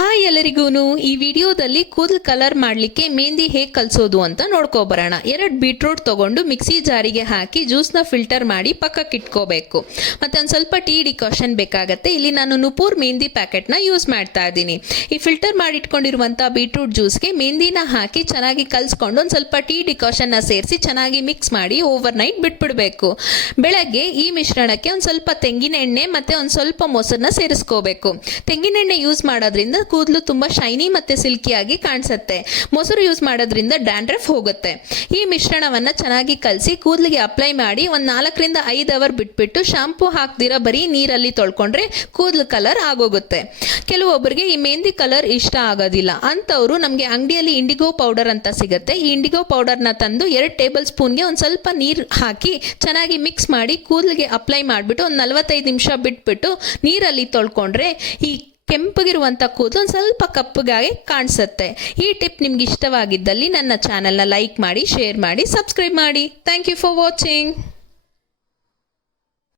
Hi ಎಲ್ಲರಿಗೂನು ಈ ವಿಡಿಯೋದಲ್ಲಿ ಕೂದಲು ಕಲರ್ ಮಾಡಲಿಕ್ಕೆ ಮೆಹಂದಿ ಹೇಗೆ ಕಲಿಸೋದು ಅಂತ ನೋಡ್ಕೊಬರೋಣ. 2 ಬೀಟ್ರೂಟ್ ತಗೊಂಡು ಮಿಕ್ಸಿ ಜಾರಿಗೆ ಹಾಕಿ ಜ್ಯೂಸ್ನ ಫಿಲ್ಟರ್ ಮಾಡಿ ಪಕ್ಕಕ್ಕೆ ಇಟ್ಕೋಬೇಕು. ಮತ್ತು ಒಂದು ಸ್ವಲ್ಪ ಟೀ ಡಿಕಾಷನ್ ಬೇಕಾಗತ್ತೆ. ಇಲ್ಲಿ ನಾನು ನುಪೂರ್ ಮೆಹಂದಿ ಪ್ಯಾಕೆಟ್ನ ಯೂಸ್ ಮಾಡ್ತಾ ಇದ್ದೀನಿ. ಈ ಫಿಲ್ಟರ್ ಮಾಡಿ ಇಟ್ಕೊಂಡಿರುವಂಥ ಬೀಟ್ರೂಟ್ ಜ್ಯೂಸ್ಗೆ ಮೆಹಂದಿನ ಹಾಕಿ ಚೆನ್ನಾಗಿ ಕಲಿಸ್ಕೊಂಡು ಒಂದು ಸ್ವಲ್ಪ ಟೀ ಡಿಕಾಷನ್ನ ಸೇರಿಸಿ ಚೆನ್ನಾಗಿ ಮಿಕ್ಸ್ ಮಾಡಿ ಓವರ್ ನೈಟ್ ಬಿಟ್ಬಿಡಬೇಕು. ಬೆಳಗ್ಗೆ ಈ ಮಿಶ್ರಣಕ್ಕೆ ಒಂದು ಸ್ವಲ್ಪ ತೆಂಗಿನ ಎಣ್ಣೆ ಮತ್ತು ಒಂದು ಸ್ವಲ್ಪ ಮೊಸರನ್ನ ಸೇರಿಸ್ಕೋಬೇಕು. ತೆಂಗಿನ ಎಣ್ಣೆ ಯೂಸ್ ಮಾಡೋದ್ರಿಂದ ಕೂದಲು ತುಂಬಾ ಶೈನಿ ಮತ್ತೆ ಸಿಲ್ಕಿಯಾಗಿ ಕಾಣಿಸುತ್ತೆ. ಮೊಸರು ಯೂಸ್ ಮಾಡೋದ್ರಿಂದ ಡ್ಯಾಂಡ್ರಫ್ ಹೋಗುತ್ತೆ. ಈ ಮಿಶ್ರಣವನ್ನ ಚೆನ್ನಾಗಿ ಕಲಸಿ ಕೂದಲಿಗೆ ಅಪ್ಲೈ ಮಾಡಿ ಒಂದು 4 ರಿಂದ 5 ಅವರ್ ಬಿಟ್ಬಿಟ್ಟು ಶಾಂಪೂ ಹಾಕ್ದಿರ ಬರೀ ನೀರಲ್ಲಿ ತೊಳ್ಕೊಂಡ್ರೆ ಕೂದಲು ಕಲರ್ ಆಗೋಗುತ್ತೆ. ಕೆಲವೊಬ್ಬರಿಗೆ ಈ ಮೆಹಂದಿ ಕಲರ್ ಇಷ್ಟ ಆಗೋದಿಲ್ಲ ಅಂತವರು ನಮಗೆ ಅಂಗಡಿಯಲ್ಲಿ ಇಂಡಿಗೋ ಪೌಡರ್ ಅಂತ ಸಿಗುತ್ತೆ. ಈ ಇಂಡಿಗೋ ಪೌಡರ್ನ ತಂದು 2 ಟೇಬಲ್ ಸ್ಪೂನ್ಗೆ ಒಂದು ಸ್ವಲ್ಪ ನೀರು ಹಾಕಿ ಚೆನ್ನಾಗಿ ಮಿಕ್ಸ್ ಮಾಡಿ ಕೂದಲಿಗೆ ಅಪ್ಲೈ ಮಾಡಿಬಿಟ್ಟು ಒಂದು 45 ನಿಮಿಷ ಬಿಟ್ಬಿಟ್ಟು ನೀರಲ್ಲಿ ತೊಳ್ಕೊಂಡ್ರೆ ಈ ಕೆಂಪಗಿರುವಂಥ ಕೂದಲು ಒಂದು ಸ್ವಲ್ಪ ಕಪ್ಪಗಾಗಿ ಕಾಣಿಸುತ್ತೆ. ಈ ಟಿಪ್ ನಿಮ್ಗೆ ಇಷ್ಟವಾಗಿದ್ದಲ್ಲಿ ನನ್ನ ಚಾನಲ್ನ ಲೈಕ್ ಮಾಡಿ, ಶೇರ್ ಮಾಡಿ, ಸಬ್ಸ್ಕ್ರೈಬ್ ಮಾಡಿ. Thank you for watching.